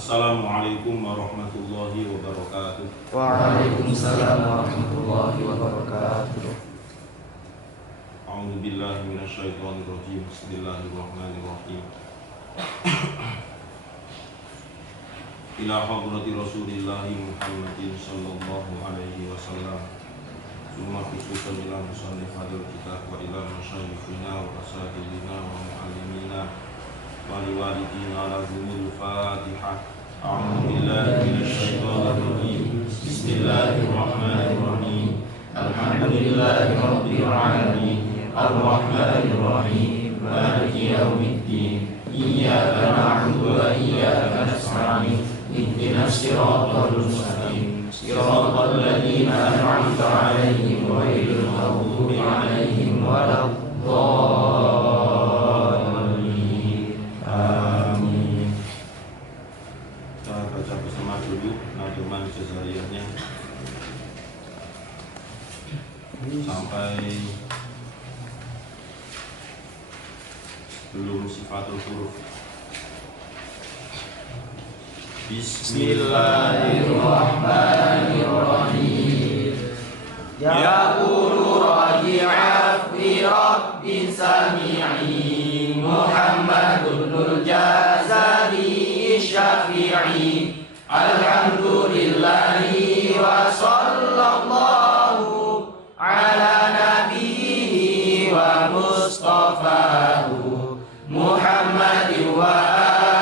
Assalamualaikum warahmatullahi wabarakatuh. Waalaikumsalam warahmatullahi wabarakatuh. A'udzu billahi minasyaitonir rajim. Bismillahirrahmanirrahim. Ila hadrati Rasulillah Muhammadin sallallahu alaihi wasallam. Summa khususan ila musannif hadil kitab wa ila masyayikhina wa asatidina wa muallimina wa liwalidina lazimul Fatihah. A'udzu billahi minasyaitonir rajim. Bismillahirrahmanirrahim. Alhamdulillahi rabbil alamin. Ar-Rahmanir Rahim. Maliki yaumiddin. Iyyaka na'budu wa iyyaka nasta'in. Ihdinas siratal mustaqim. Siratal ladzina an'amta 'alaihim ghairil maghdubi 'alaihim waladdallin. Amin. Kita baca bersama dulu naduman jazariyahnya sampai belum sifatul huruf. Bismillahirrahmanirrahim. Yaqulu raji'a fi rabbin sami'i Muhammadun nul jazari syafi'i. Alhamdulillahi wa sallallahu ala nabiyhi wa mustafahu Muhammadin wa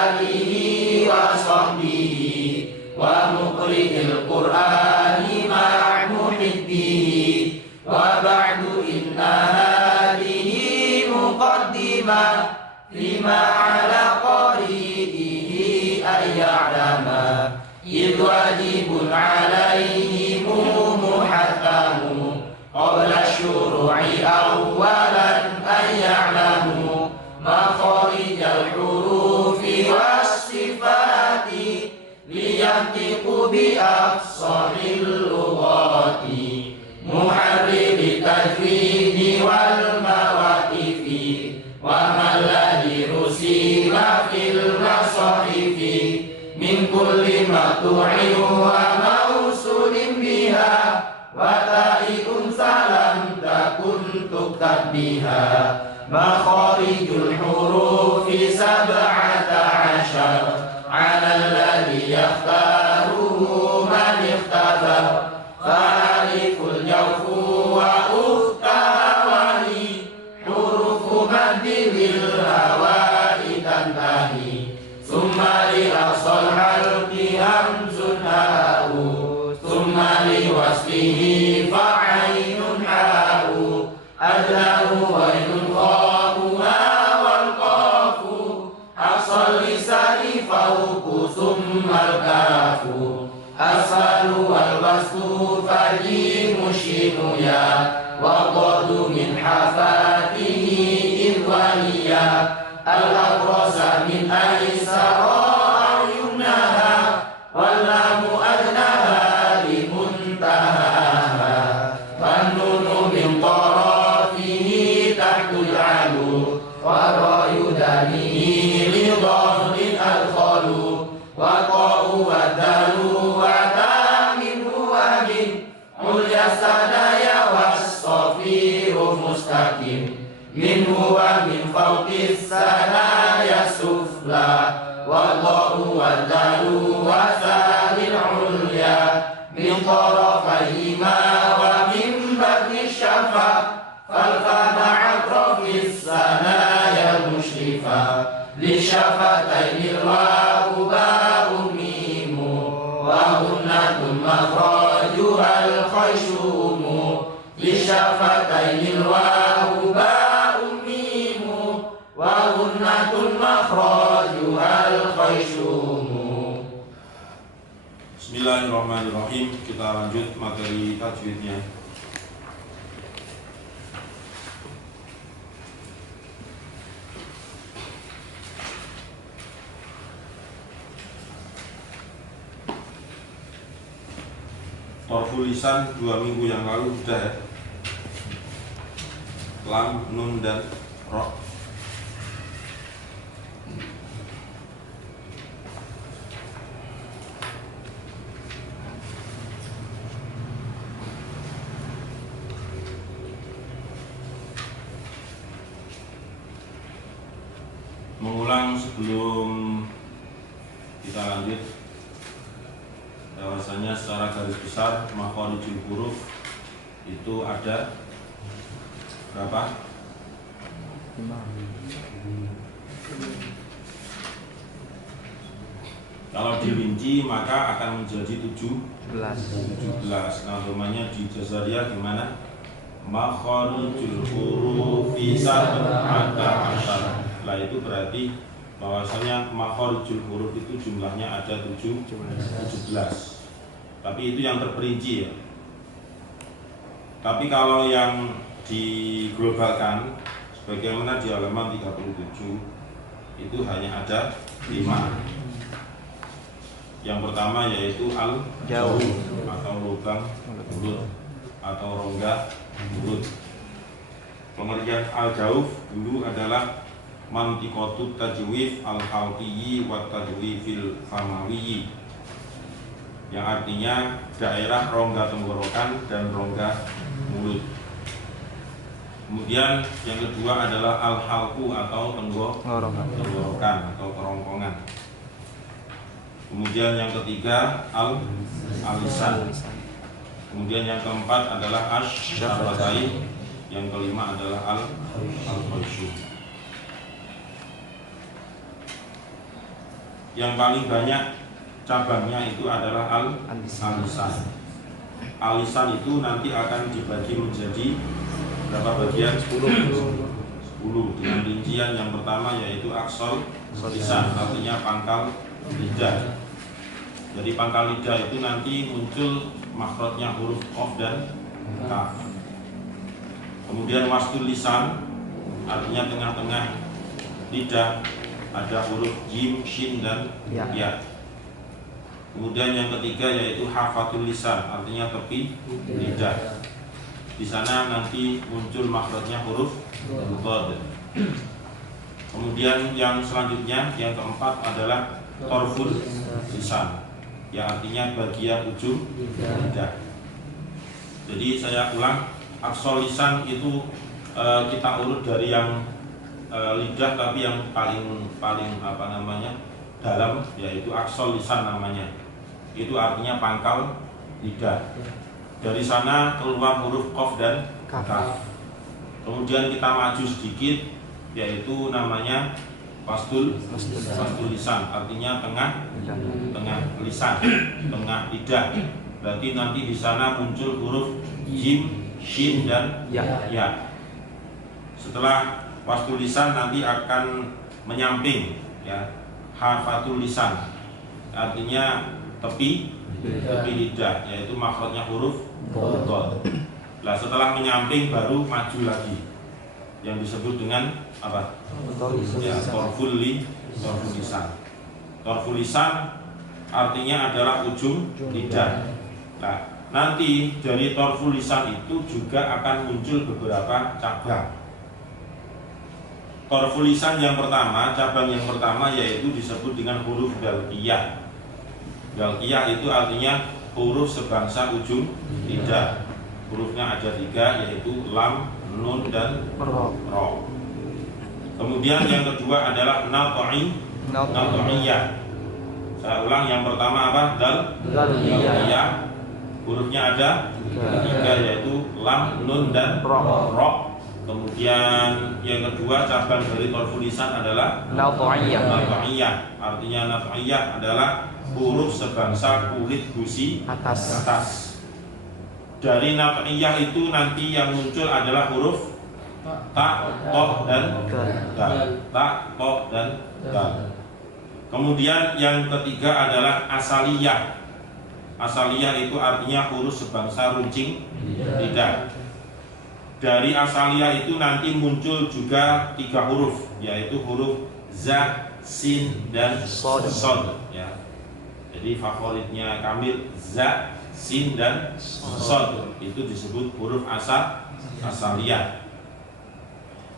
alihi wa sahbihi wa muqri'il qur'ani ma'muhibbihi wa ba'du inna hadihi muqaddimah lima ala qari'ihi ayya'lama idh wajibun alayhimu muhattamu qabla syuru'i awwalan ayya'lamu makharijal hurufi was-sifati liyantiqu bi aqsahil lughati muharriri tajwidi wal mawaqifi wa malladhi rusila fil masahifi min kulli maqtu'in wa mausulin biha wa ta'i'un salam takun tuktab biha makharijul hurufi sab'ata ashar ala alladhi yakhtaruhu man ikhtabar fa'aliful jawfu wa uftawali hurufu maddil hawa'i tantahi summa li asal halqi hamzun ha'u summa li waslihi fa'ainun ha'u adlahu wa inun qabuha wal qafu asal lisani fauku summal kafu asalu wal wasfu faji mushinu ya wa qadu min hafatihi idwaliya al-abrasa min aisara ayunaha wallamu adnaha limuntahaha wannunu min tarafihi tahtul alu wa rayu danihi li dhahrin adkhalu wa qa'u wa dalu wa taminu wa min ulya sadaya was-safiru mustaqim minhu wa min fawqis sanaya sufla wa qa'u wa dalu wa salil ulya min tarafayhima wa min batni syafa falfana atrafis sanaya mushrifa li syafataynil wa'u ba'u mimu wa hunnatun makhrajuhal khaysyumu li syafataynil wa'u ba'u mimu wa hunnatun makhrajuhal khaysyumu. Bismillahirrahmanirrahim. Kita lanjut materi tajwidnya. Torful lisan 2 minggu yang lalu sudah ya. Lam, nun, dan ro. sebelum kita lanjut, bahwasanya secara garis besar makharijul huruf itu ada berapa? 5. Kalau dirinci maka akan menjadi 17. Namanya di Jazariyah gimana? Makharijul hurufi sab'ata asyara. Lah itu berarti bahwasanya makharijul huruf itu jumlahnya ada 17. Tapi itu yang terperinci ya. Tapi kalau yang diglobalkan sebagaimana di halaman 37 itu hanya ada 5. Yang pertama yaitu al-jauh atau lubang mulut atau rongga mulut. Pengertian al-jauh dulu adalah mantiqatut tajwif al-khalqiyyi wa tajwifil famawiyyi, yang artinya daerah rongga tenggorokan dan rongga mulut. Kemudian yang kedua adalah al-halqu atau tenggorokan atau kerongkongan. Kemudian yang ketiga al-lisan. Kemudian yang keempat adalah asy-syafatain. Yang kelima adalah al-khayshum. Yang paling banyak cabangnya itu adalah al-lisan. Al-lisan itu nanti akan dibagi menjadi berapa bagian? 10 dengan rincian yang pertama yaitu aksol lisan, artinya pangkal lidah. Jadi pangkal lidah itu nanti muncul makhrajnya huruf qaf dan kaf. Kemudian wastul lisan, artinya tengah-tengah lidah ada huruf jim, shin dan ya. Kemudian yang ketiga yaitu hafatul lisan, artinya tepi lidah. Di sana nanti muncul makhrajnya huruf dhad. Kemudian yang selanjutnya yang keempat adalah torful lisan, yang artinya bagian ujung lidah. Jadi saya ulang, aksol lisan itu kita urut dari yang lidah tapi yang paling dalam, yaitu aksol lisan namanya. Itu artinya pangkal lidah. Dari sana keluar huruf qaf dan kaf. Kemudian kita maju sedikit, yaitu namanya wastul lisan, artinya tengah lisan, tengah lidah. Berarti nanti di sana muncul huruf jim, shin dan ya. Setelah wastul lisan nanti akan menyamping ya, hafatul lisan, artinya tepi lidah, yaitu makhrajnya huruf dhad. Nah, setelah menyamping baru maju lagi, yang disebut dengan apa? Ya, torful lisan. Torful lisan artinya adalah ujung lidah. Nah, nanti dari torful lisan itu juga akan muncul beberapa cabang. Torful lisan yang pertama, cabang yang pertama yaitu disebut dengan huruf dalqiyah. Dalqiyah itu artinya huruf sebangsa ujung lidah. Hurufnya ada 3, yaitu lam, nun dan ro. Kemudian yang kedua adalah naqiyah. Saya ulang, yang pertama apa? Dalqiyah. Hurufnya ada 3, yaitu lam, nun dan ro. Kemudian yang kedua cabang dari torful lisan adalah naqiyah. Artinya naqiyah adalah huruf sebangsa kulit gusi atas. Dari naqiyah itu nanti yang muncul adalah huruf ta, to dan dal. Ta, to dan dal. Kemudian yang ketiga adalah asaliyah. Asaliyah itu artinya huruf sebangsa runcing lidah. Dari asaliyah itu nanti muncul juga 3 huruf, yaitu huruf za, sin dan sod ya. Jadi favoritnya Kamil za, sin dan sod, itu disebut huruf asaliyah.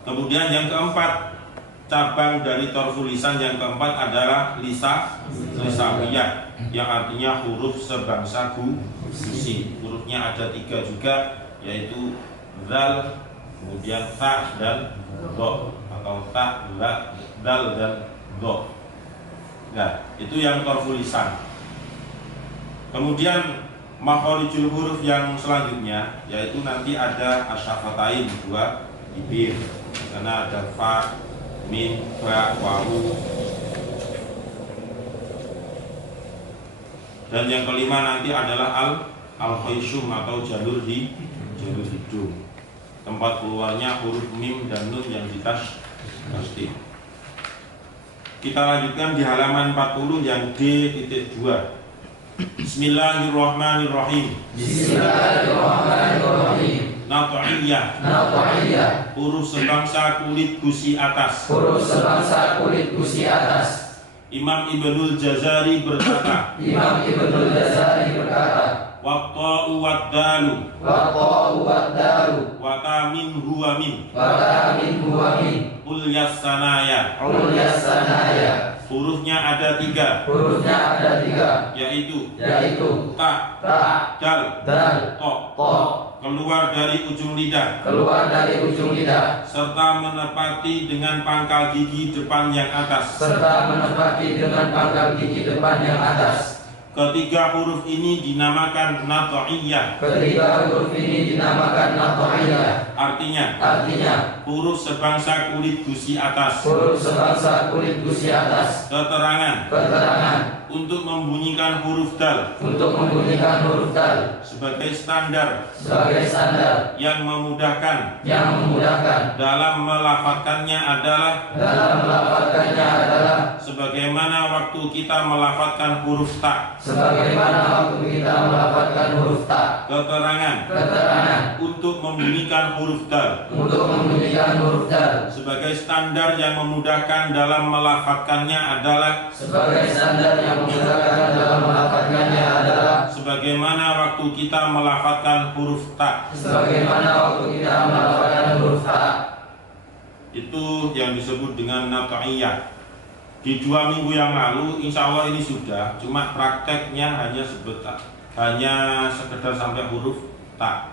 Kemudian yang keempat, cabang dari torful lisan yang keempat adalah lisawiyah, yang artinya huruf sebangsa gusi. Hurufnya ada 3 juga, yaitu zal, kemudian ta dan do, atau ta, dal dan do. Nah, itu yang torful lisan. Kemudian makhorijul huruf yang selanjutnya yaitu nanti ada asyafatain, dua bibir, karena ada fa, min, ba, wawu. Dan yang kelima nanti adalah al-khayshum atau jalur hidung, tempat keluarnya huruf mim dan nun yang tasdid. Kita lanjutkan di halaman 40 yang D.2. Bismillahirrahmanirrahim. Bismillahirrahmanirrahim. Nat'iyah. Nat'iyah. Huruf sebangsa kulit gusi atas. Huruf sebangsa kulit gusi atas. Imam Ibnul Jazari berkata. Imam Ibnul Jazari berkata. Watta'u wad-dalu. Watta'u wad-dalu. Wata min huwa min. Wata min huwa min. Ulyas sanaya. Ulyas sanaya. Hurufnya ada 3. Hurufnya ada 3. Yaitu ta, dal, to. Keluar dari ujung lidah. Keluar dari ujung lidah. Serta menepati dengan pangkal gigi depan yang atas. Serta menepati dengan pangkal gigi depan yang atas. Ketiga huruf ini dinamakan nat'iyah. Ketiga huruf ini dinamakan nat'iyah. Artinya huruf sebangsa kulit gusi atas. Huruf sebangsa kulit gusi atas. Keterangan untuk membunyikan huruf dal. Untuk membunyikan huruf dal sebagai standar yang memudahkan dalam melafadzkannya adalah sebagaimana waktu kita melafadzkan huruf ta. Keterangan untuk membunyikan huruf dal sebagai standar yang memudahkan dalam melafadzkannya adalah sebagaimana waktu kita melafadzkan huruf ta. Itu yang disebut dengan nat'iyah. Di 2 minggu yang lalu insya Allah ini sudah, cuma prakteknya hanya sekedar sampai huruf ta.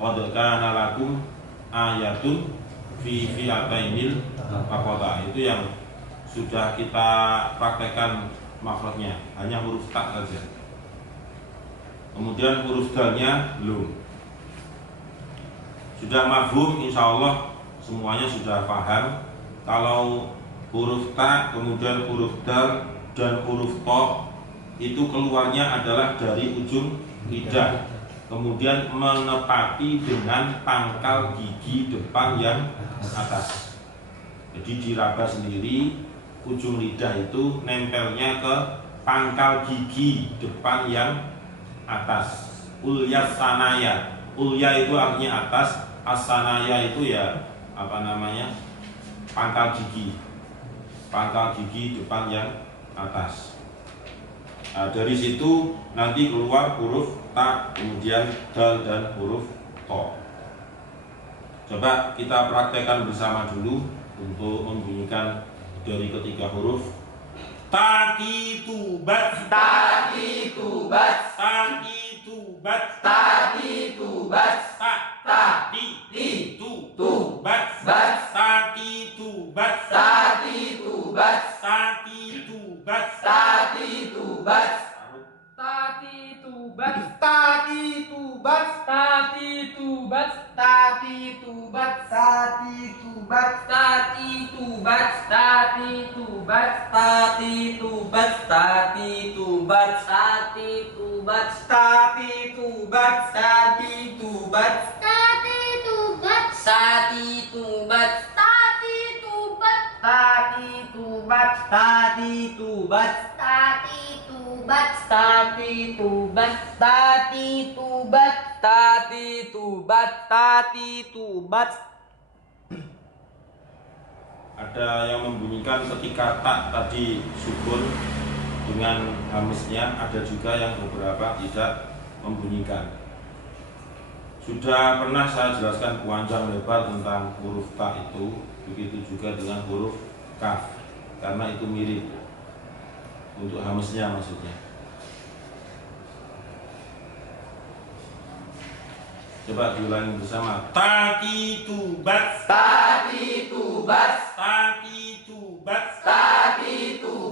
Qad kana lakum ayatun fi fi'atainil taqata. Itu yang sudah kita praktekkan makhrajnya, hanya huruf ta saja. Kemudian huruf dalnya belum. Sudah mafhum, insya Allah semuanya sudah paham. Kalau huruf ta, kemudian huruf dal dan huruf to itu keluarnya adalah dari ujung lidah, kemudian menepati dengan pangkal gigi depan yang atas. Jadi diraba sendiri, ujung lidah itu nempelnya ke pangkal gigi depan yang atas. Ulyas sanaya. Ulya itu artinya atas, as-sanaya itu ya pangkal gigi. Pangkal gigi depan yang atas. Nah, dari situ nanti keluar huruf ta, kemudian dal dan huruf to. Coba kita praktekkan bersama dulu untuk membunyikan dari ketiga huruf. Taqitubat, Taqitubat, taqitubat, Taqitubat, taqitubat, taqitubat, Taqitubat, taqitubat, Taqitubat, Tatitubat, Taqitubat, tatitubat, Taqitubat, Taqitubat, tatitubat, tatitubat, tatitubat, tatitubat, tatitubat, tatitubat, tatitubat, Tatitubat, tatitubat, tatitubat, tatitubat, tatitubat, tatitubat, tatitubat, tatitubat, tatitubat, tatitubat. Ada yang membunyikan ketika tak tadi sukun dengan hamisnya, ada juga yang beberapa tidak membunyikan. Sudah pernah saya jelaskan panjang lebar tentang huruf ta itu, begitu juga dengan huruf kaf, karena itu mirip untuk hamisnya maksudnya. Coba diulangi bersama. Taqitubat, Taqitubat, taqitubat, Taqitubat,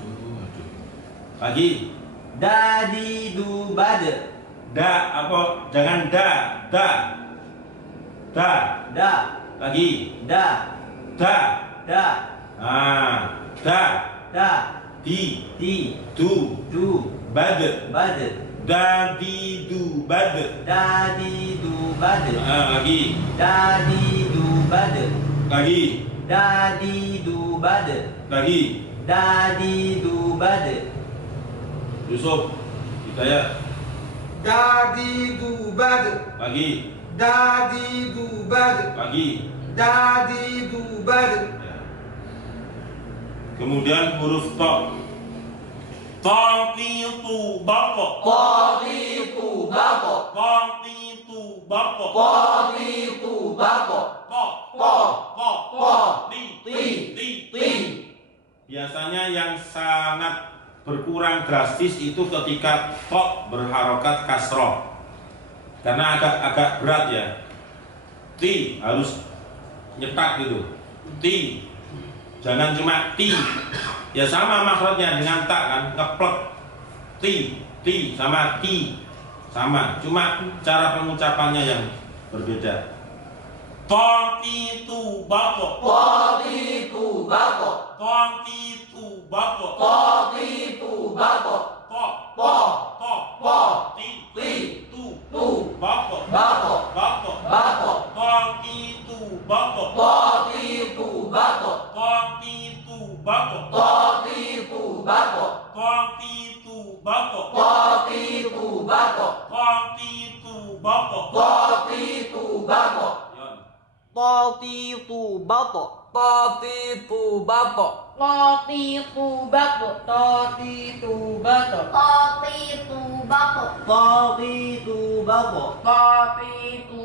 Lagi. Dadi du bade. Da apa? Jangan da. Da. Da. Da. Lagi. Da. Da. Da. Da. Da. Di. Du. Du. Bade. Bade. Dadi du bade. Dadi du bade. Lagi. Dadi du bade. Lagi. Dadi du bade. Lagi. Dadi du bade. Yusuf. Hidayat. Dadi du bade. Lagi. Dadi du bade. Lagi. Dadi du bade. Kemudian huruf to. Taqitu baqo. Qaditu baqo. Taqitu baqo. Qaditu baqo. Ko. Ti. Ti. Biasanya yang sangat berkurang drastis itu ketika to berharokat kasroh. Karena agak berat ya. Ti harus nyetak gitu. Ti. Jangan cuma ti. Ya sama makhrajnya dengan tak kan, ngeplek. Ti sama ti. Sama, cuma cara pengucapannya yang berbeda. Taqitu baqo. Qaditu baqo. Taqitu baqo. Qaditu baqo. To. Ti. Tu. Baqo. Baqo. Baqo. Taqitu baqo. Qaditu baqo. Taqitu baqo. Qaditu baqo. Taqitu baqo. Qaditu baqo. Taqitu baqo. Qaditu baqo. Qatitu baqo. Qaditu baqo. Qatitu baqo. Qatitu baqo. Qatitu baqo. Qatitu baqo. Qatitu baqo. Qatitu baqo. Qatitu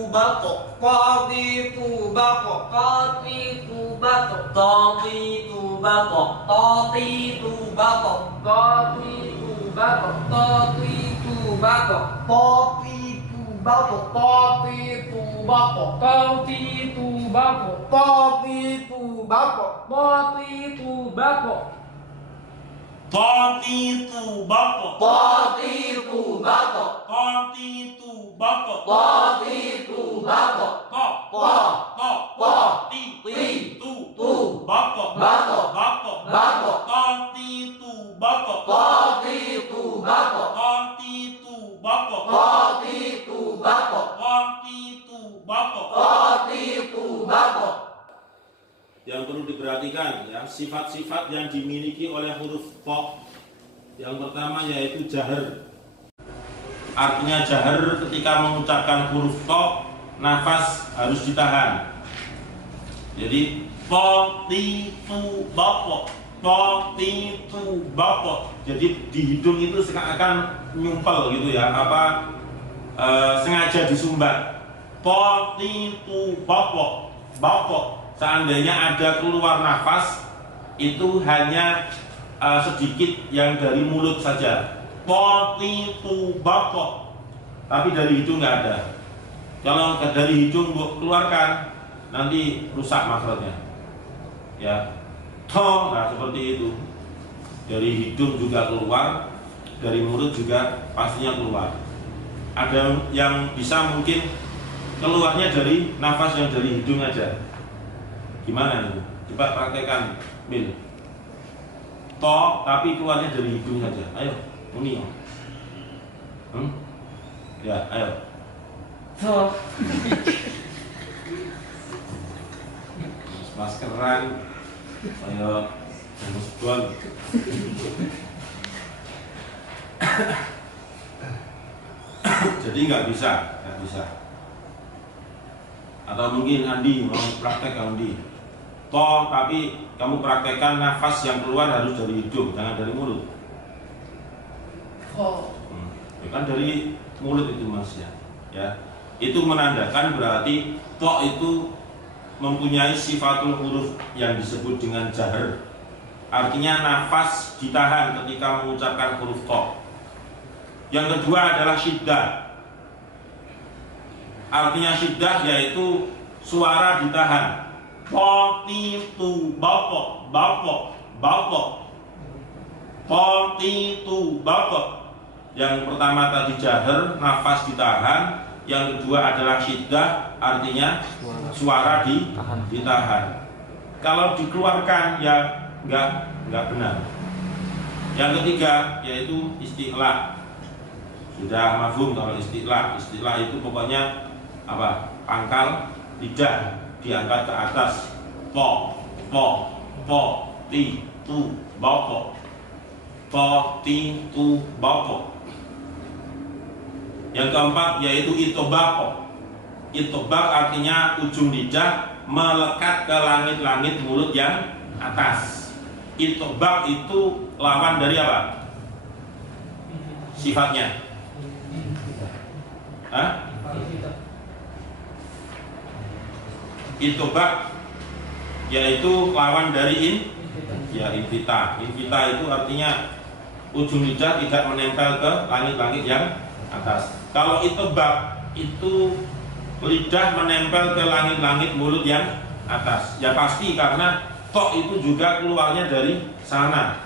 baqo. Qatitu baqo. Qatitu baqo. Qaditu baqo. Qatitu baqo. Qatitu baqo. Qatitu baqo. Qatitu baqo. Qaditu baqo. Qatitu baqo. Qatitu baqo. Qatitu baqo. Qatitu baqo. Qatitu baqo. Taqitu baqo. Qaditu baqo. Taqitu baqo. Qaditu baqo. To. Ti. Tu. Baqo. Baqo. Baqo. Taqitu baqo. Qaditu baqo. Taqitu baqo. Qaditu baqo. Taqitu baqo. Qaditu baqo. Yang perlu diperhatikan ya, sifat-sifat yang dimiliki oleh huruf to. Yang pertama yaitu jahar. Artinya jahar ketika mengucapkan huruf to, nafas harus ditahan. Jadi to ti tu baqo. To ti tu baqo. Jadi di hidung itu akan nyumpel gitu ya, sengaja disumbat. To ti tu baqo. Baqo. Seandainya ada keluar nafas, itu hanya sedikit yang dari mulut saja. Qatitu baqo. Tapi dari hidung nggak ada. Kalau dari hidung keluarkan, nanti rusak makhrajnya. Ya, to, nah seperti itu. Dari hidung juga keluar, dari mulut juga pastinya keluar. Ada yang bisa mungkin keluarnya dari nafas yang dari hidung aja. Gimana itu? Coba praktekkan, Mil. To, tapi keluarnya dari hidung saja. Ayo, Uni. Ya, ayo. To. Maskeran. Ayo, harus buang. Jadi nggak bisa. Atau mungkin Andi mau praktek Andi. To, tapi kamu praktekkan nafas yang keluar harus dari hidung, jangan dari mulut. Ya kan dari mulut itu Mas ya. Ya. Itu menandakan berarti to itu mempunyai sifatul huruf yang disebut dengan jahar. Artinya nafas ditahan ketika mengucapkan huruf to. Yang kedua adalah syiddah. Artinya syiddah yaitu suara ditahan. Potitu bapak, bapak, bapak. Potitu bapak. Yang pertama tadi jahar, nafas ditahan. Yang kedua adalah syiddah, artinya suara ditahan. Kalau dikeluarkan ya enggak benar. Yang ketiga yaitu isti'la. Sudah mafhum kalau isti'la. Isti'la itu pokoknya apa? Pangkal lidah diangkat ke atas. Po, ti, tu, bapo. Po, ti, tu, bapo. Yang keempat yaitu itobako. Itobak artinya ujung lidah melekat ke langit-langit mulut yang atas. Itobak itu lawan dari apa? Sifatnya. Hah? Itobak yaitu lawan dari invita. Invita itu artinya ujung lidah tidak menempel ke langit-langit yang atas. Kalau itobak itu lidah menempel ke langit-langit mulut yang atas. Ya pasti karena tok itu juga keluarnya dari sana,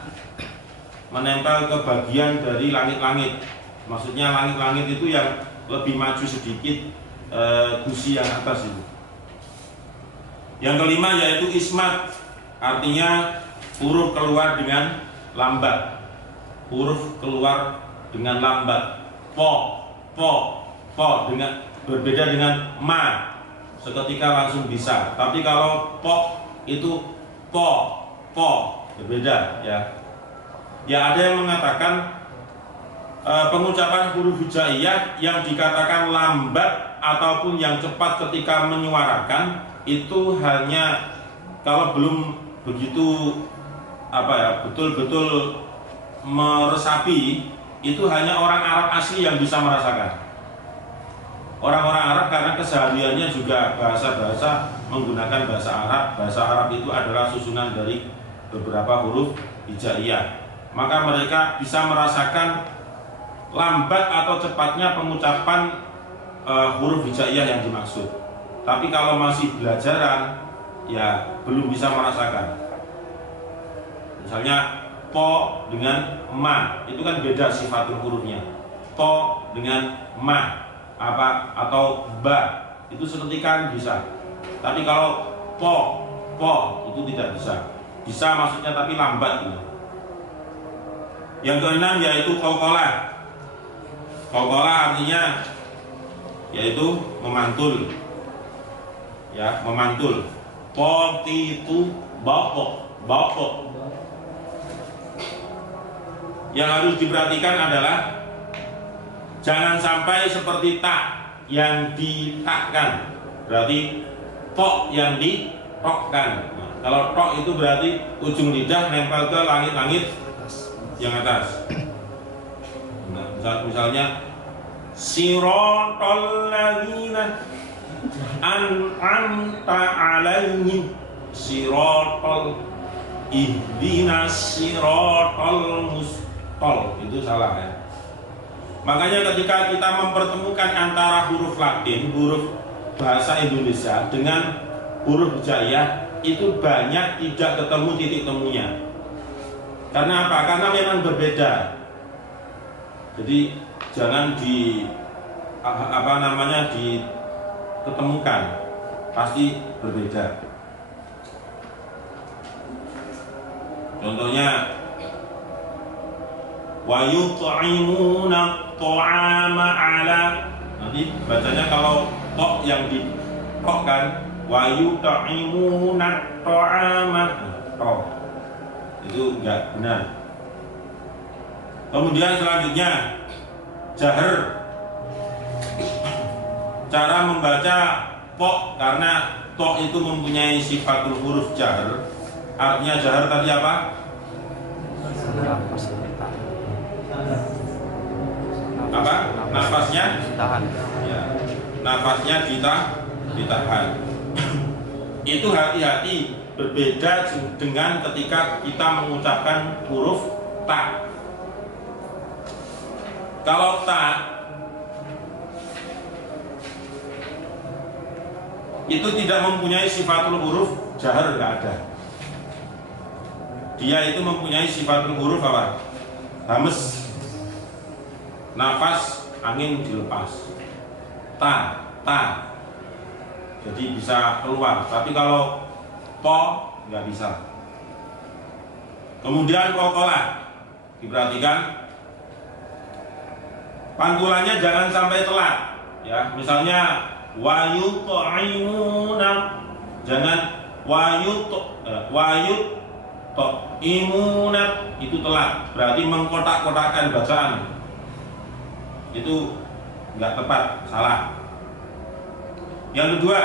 menempel ke bagian dari langit-langit. Maksudnya langit-langit itu yang lebih maju sedikit, gusi yang atas itu. Yang kelima yaitu ismat, artinya huruf keluar dengan lambat. Huruf keluar dengan lambat. Po dengan berbeda dengan ma, seketika langsung bisa. Tapi kalau po itu po berbeda ya. Ya ada yang mengatakan pengucapan huruf hijaiyah yang dikatakan lambat ataupun yang cepat ketika menyuarakan itu hanya kalau belum begitu betul-betul meresapi, itu hanya orang Arab asli yang bisa merasakan. Orang-orang Arab karena kesehariannya juga bahasa-bahasa menggunakan bahasa Arab. Bahasa Arab itu adalah susunan dari beberapa huruf hijaiyah. Maka mereka bisa merasakan lambat atau cepatnya pengucapan huruf hijaiyah yang dimaksud. Tapi kalau masih belajaran, ya belum bisa merasakan. Misalnya po dengan ma, itu kan beda sifat hurufnya. Po dengan ma atau ba, itu seketika bisa. Tapi kalau po itu tidak bisa. Bisa maksudnya tapi lambat gitu. Yang keenam yaitu qalqalah. Qalqalah artinya yaitu memantul. Ya, memantul. Potitu bapo. Yang harus diperhatikan adalah jangan sampai seperti tak yang ditakkan, berarti tok yang ditokkan. Nah, kalau tok itu berarti ujung lidah nempel ke langit-langit yang atas. Nah, misalnya siratal ladzina an'amta 'alaihim, siratal ihdinas siratal mustaqim, itu salah ya. Makanya ketika kita mempertemukan antara huruf Latin, huruf bahasa Indonesia dengan huruf hijaiyah, itu banyak tidak ketemu titik temunya. Karena apa? Karena memang berbeda. Jadi jangan diketemukan, pasti berbeda. Contohnya wa yut'imuna ta'ama ala, nanti bacanya kalau tok yang ditokkan wa yut'imuna ta'ama, tok itu enggak benar. Kemudian selanjutnya jahar, cara membaca po, karena to itu mempunyai sifatul huruf jahar. Artinya jahar tadi apa? Apa? Nafasnya ditahan. Ya. Nafasnya ditahan. Itu hati-hati, berbeda dengan ketika kita mengucapkan huruf ta. Kalau ta itu tidak mempunyai sifatul huruf jahar, nggak ada. Dia itu mempunyai sifatul huruf apa? Hames, nafas, angin dilepas, ta, jadi bisa keluar. Tapi kalau to nggak bisa. Kemudian kokola, diperhatikan pantulannya jangan sampai telat. Ya, misalnya wayu to'imuna, jangan wayu to'imuna itu telat, berarti mengkotak-kotakkan bacaan. Itu nggak tepat, salah. Yang kedua,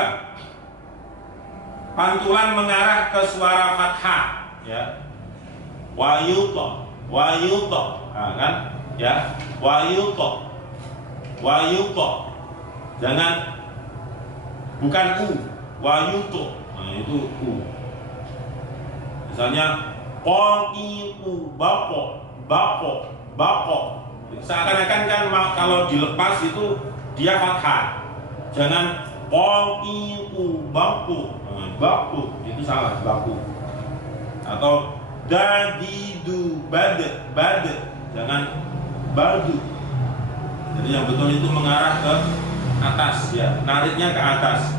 pantulan mengarah ke suara fathah, ya. Wayuto, nah, kan? Ya, wayuto, jangan bukan u, wayuto, nah itu u. Misalnya kotiku, bako, seakan-akan kan kalau dilepas itu dia fathah. Jangan kotiku, bako, itu salah, baku. Atau dadidu, bade, jangan badu. Jadi yang betul itu mengarah ke atas, ya, nariknya ke atas.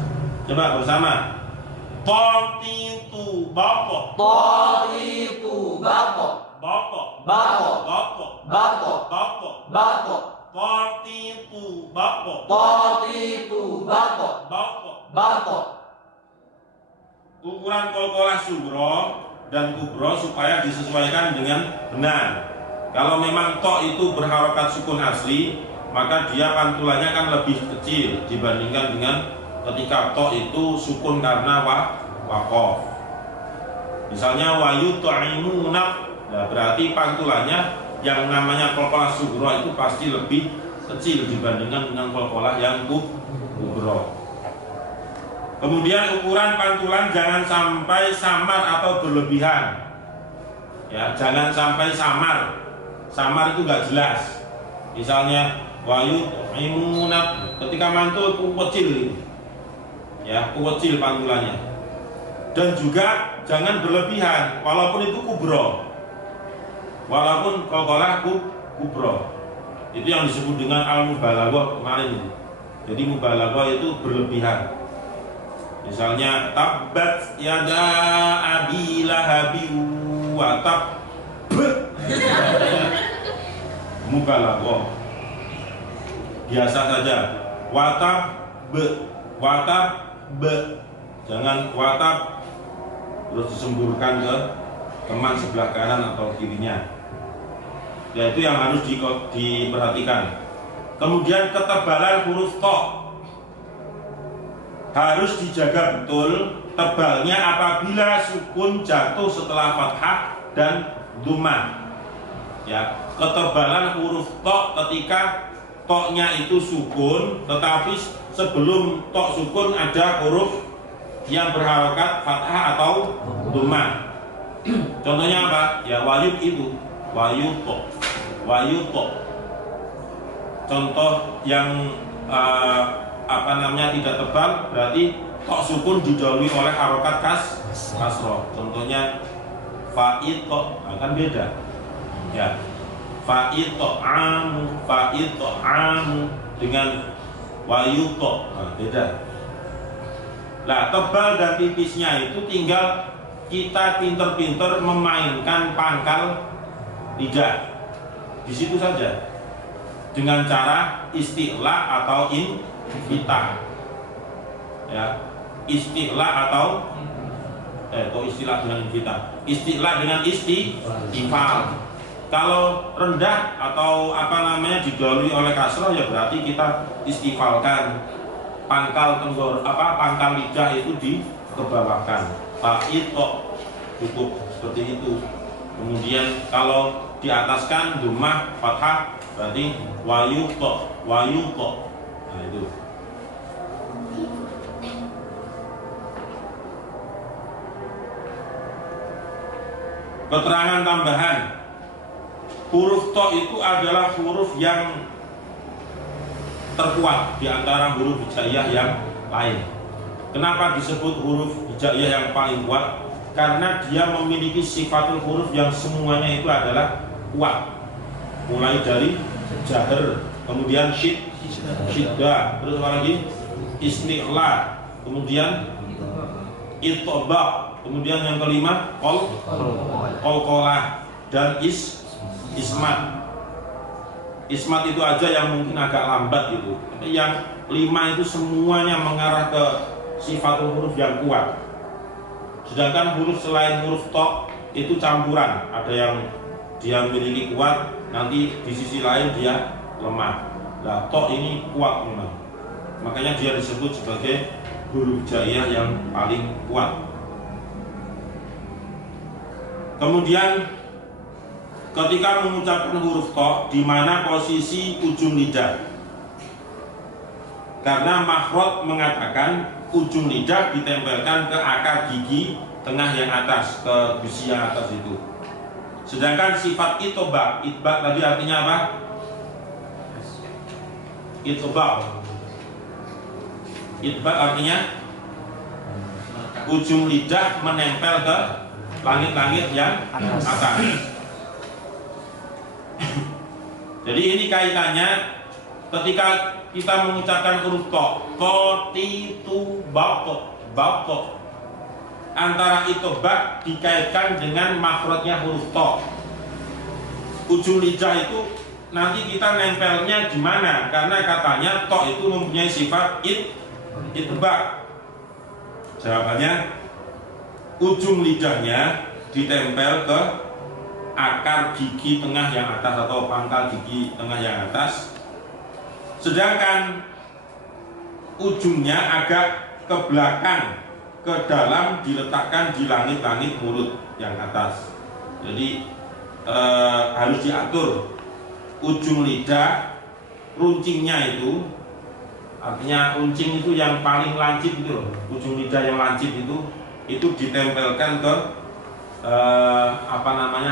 Coba bersama. Totitu bako, Totitu bako, bako, bako, bako, bako, bako, bako, totitu bako, totitu bako, bako. bako. Ukuran kolkolah sugro dan kubro supaya disesuaikan dengan benar. Kalau memang to itu berharokat sukun asli, maka dia pantulannya kan lebih kecil dibandingkan dengan ketika to itu sukun karena wakof. Misalnya wayu to'imuna, nah berarti pantulannya yang namanya kolkolah sugro itu pasti lebih kecil dibandingkan dengan kolkolah yang kubro. Kemudian ukuran pantulan jangan sampai samar atau berlebihan. Ya, jangan sampai samar. Samar itu nggak jelas. Misalnya wayu imunat, ketika mantul kecil, ya kecil pantulannya. Dan juga jangan berlebihan, walaupun itu kubro, walaupun qalqalah kubro. Itu yang disebut dengan al-mubalaghah kemarin itu. Jadi mubalaghah itu berlebihan. Misalnya tabbat yada abi lahabi wa tab, mubalaghah. Biasa saja. Watab be, jangan watab terus disemburkan ke teman sebelah kanan atau kirinya. Ya, itu yang harus diperhatikan. Kemudian ketebalan huruf to harus dijaga betul tebalnya apabila sukun jatuh setelah fathah dan dhammah. Ya, ketebalan huruf to ketika to-nya itu sukun, tetapi sebelum to sukun ada huruf yang berharokat fathah atau dhammah. Contohnya apa? Ya wayub itu, wayuto. Contoh yang tidak tebal berarti tok sukun didahului oleh harokat kasroh. Contohnya fa'ito, kan beda. Ya, fa'ito amu dengan wayuto, beda. Nah, tebal dan tipisnya itu tinggal kita pinter-pinter memainkan pangkal lidah. Di situ saja. Dengan cara isti'la atau infitah. Ya, isti'la atau kok istilah dengan infitah? Isti'la dengan istifal. Kalau rendah atau didahului oleh kasroh, ya berarti kita istifalkan. Pangkal lidah itu dikebawahkan. Fa'ito cukup seperti itu. Kemudian kalau diataskan dhammah fathah berarti wayuto. Nah itu. Keterangan tambahan, huruf to itu adalah huruf yang terkuat di antara huruf hijaiyah yang lain. Kenapa disebut huruf hijaiyah yang paling kuat? Karena dia memiliki sifatul huruf yang semuanya itu adalah kuat. Mulai dari jahar, kemudian syiddah, terus apa lagi? Isti'la, kemudian itobak, kemudian yang kelima qalqalah dan ismat. Ismat itu aja yang mungkin agak lambat gitu. Yang 5 itu semuanya mengarah ke sifatul huruf yang kuat. Sedangkan huruf selain huruf to itu campuran. Ada yang dia memiliki kuat, nanti di sisi lain dia lemah. Nah, to ini kuat memang. Makanya dia disebut sebagai huruf hijaiyah yang paling kuat. Kemudian ketika mengucapkan huruf to, di mana posisi ujung lidah? Karena makhraj mengatakan ujung lidah ditempelkan ke akar gigi tengah yang atas, ke gusi yang atas itu. Sedangkan sifat itobak tadi artinya apa? Itobak artinya ujung lidah menempel ke langit-langit yang atas. Jadi ini kaitannya ketika kita mengucapkan huruf to, ti, tu, bato. Antara itobak dikaitkan dengan makhrajnya huruf to. Ujung lidah itu nanti kita nempelnya di mana? Karena katanya to itu mempunyai sifat itobak. Jawabannya ujung lidahnya ditempel ke akar gigi tengah yang atas atau pangkal gigi tengah yang atas. Sedangkan ujungnya agak ke belakang, ke dalam, diletakkan di langit-langit mulut yang atas. Jadi harus diatur ujung lidah, runcingnya itu, artinya runcing itu yang paling lancip itu loh. Ujung lidah yang lancip itu ditempelkan ke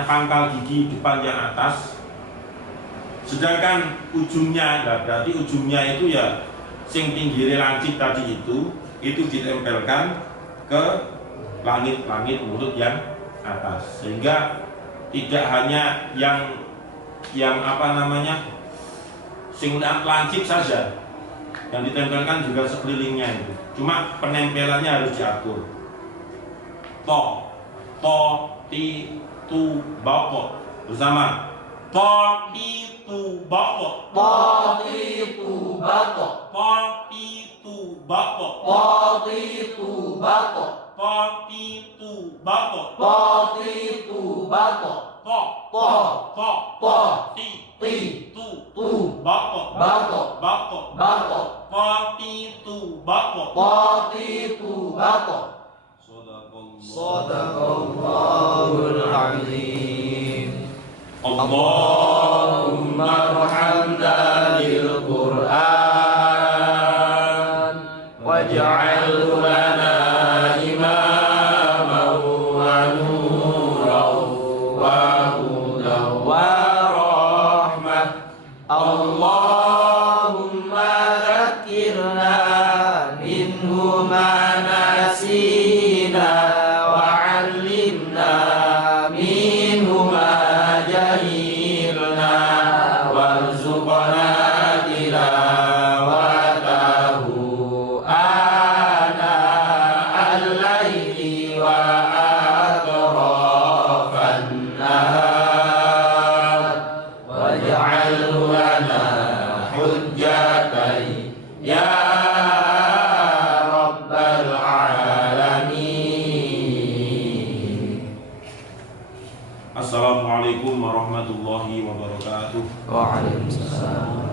pangkal gigi depan yang atas. Sedangkan ujungnya, berarti ujungnya itu ya sing pinggire lancip tadi itu ditempelkan ke langit-langit mulut yang atas. Sehingga tidak hanya yang sing lancip saja yang ditempelkan, juga sekelilingnya itu. Cuma penempelannya harus diatur. To, ti, tu, bato. Bersama. To, ti, tu, bato. To, ti, tu, bato. To, ti, tu, bato. To, ti, tu, bato. To, ti, tu, bato. To, ti, tu, bato. To, ti, tu, bato. Bato. To, ti, tu, bato. To, ti, tu, bato. Sadaqallahul azim. Allahumma arhamna bil Qur'an waj'alhu lana imaman wa nuran wa hudan wa rahmah. Allahumma dzakkirna minhu ma nasina wa 'allimna minhu ma jahilna warzuqna tilawatahu ana al-laili wa atrafan nahar waj'alhu lana hujjatan ya rabbal alamin. Assalamualaikum warahmatullahi wabarakatuh. Waalaikumsalam.